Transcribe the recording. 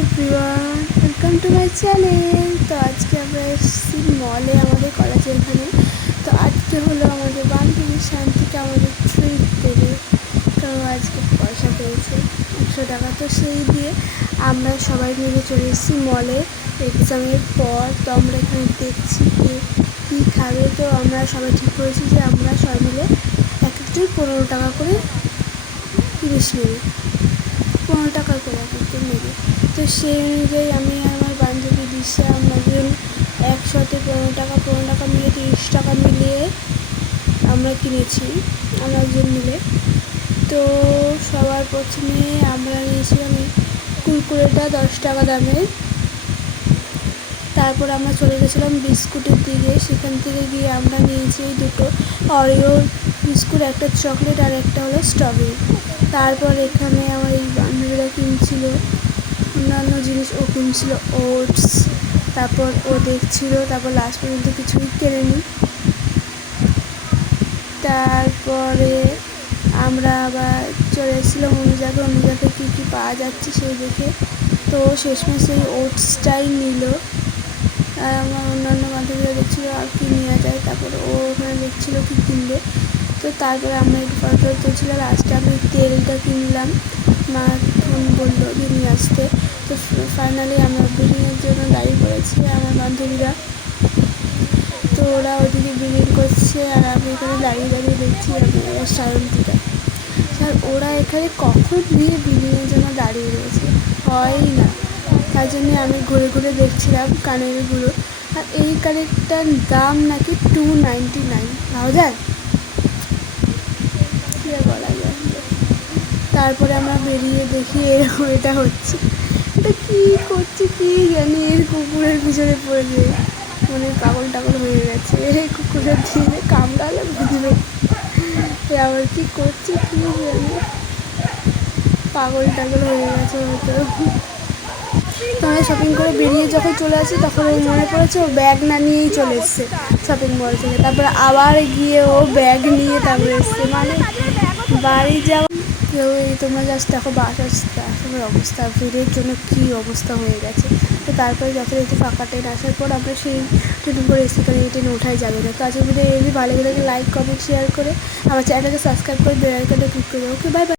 Everyone welcome to my channel তো আজকে আমরা এসেছি মলে আমাদের কলেজের এখানে তো আজকে হলো আমাদের বান্ধবী শান্তিকে আমাদের ট্রিট দেবে। তো আজকে পয়সা পেয়েছে, একশো টাকা। তো সেই দিয়ে আমরা সবাই মিলে চলে এসেছি মলে এক্সামের পর। তো আমরা এখানে দেখছি কে কী খাবে। তো আমরা সবাই ঠিক করেছি যে আমরা সবাই মিলে এক একজন পনেরো টাকা করে জিনিস নেবে পনেরো টাকা করে একজন নেবে তো সেই অনুযায়ী আমি আমার বান্ধবী দিশা, আমরা দুজন একসাথে পনেরো টাকা পনেরো টাকা মিলে, তিরিশ টাকা মিলিয়ে আমরা কিনেছি, আমরা দুজন মিলে। তো সবার প্রথমে আমরা নিয়েছিলাম কুরকুরেটা দশ টাকা দামের তারপর আমরা চলে গেছিলাম বিস্কুটের দিকে। সেখান থেকে গিয়ে আমরা নিয়েছি এই দুটো অরিও বিস্কুট, একটা চকলেট আর একটা হলো স্ট্রবেরি। তারপর এখানে আমার এই বান্ধবীরা কিনছিল, অন্যান্য জিনিস ও কিনছিল ওটস তারপর ও দেখছিল, তারপর লাস্ট পর্যন্ত কিছুই কেনেনি। তারপরে আমরা আবার চলে এসেছিলাম অনুজাকে অনুজাকে কী কী পাওয়া যাচ্ছে সেই দেখে। তো শেষমেশ সেই ওটসটাই নিল। আর আমার অন্যান্য বান্ধবীরা দেখছিলো আর কি নেওয়া যায়, তারপরে ও ওখানে দেখছিলো কী কিনবে। তো তারপরে আমরা একটু ফটো তুলছিল লাস্টে আমি তেলটা কিনলাম মা ফোন বলল যে নিয়ে আসতে। তো ফাইনালি আমরা বিরিয়ানির জন্য দাঁড়িয়ে পড়েছি আমার বান্ধবীরা। তো ওরা ওদিকে বিরিয়ানি করছে আর আমি এখানে দাঁড়িয়ে দাঁড়িয়ে দেখছি রেস্টুরেন্টটা স্যার, ওরা এখানে কখন দিয়ে বিরিয়ানির জন্য দাঁড়িয়ে রয়েছে? হয়ই না। তাই জন্য আমি ঘুরে ঘুরে দেখছিলাম কানেরগুলো আর এই কানেরটার দাম নাকি টু নাইনটি নাইন পাওয়া যায়? বলা তারপরে আমরা বেরিয়ে দেখি এরকম এটা হচ্ছে। এটা কী করছে কী জানি? এর কুকুরের পিছনে পড়ে মানে পাগল টাগল হয়ে গেছে। এর কুকুরের দিনে কামড়ালে বুঝবে আবার কী করছে কী জানি? পাগল টাগল হয়ে গেছে হয়তো। আমরা শপিং করে বেরিয়ে যখন চলে আসি, তখন ওর মনে পড়েছে ও ব্যাগ না নিয়েই চলে এসছে শপিং মল থেকে। তারপরে আবার গিয়ে ও ব্যাগ নিয়ে তারপরে এসছে। মানে বাড়ি যাওয়া কেউ এই তোমরা জাস্ট দেখো বাস আসার অবস্থা, ভিড়ের জন্য কী অবস্থা হয়ে গেছে। তো তারপরে যথারীতি ফাঁকা ট্রেন আসার পর আমরা সেই ট্রেন করে এসে করে এই ট্রেন ওঠাই যাবে না। তো আজকের ভিডিও এই ভালো লাগে লাইক কমেন্ট শেয়ার করে আমার চ্যানেলকে সাবস্ক্রাইব করে বেল ক্লিক করে ওকে বাই বাই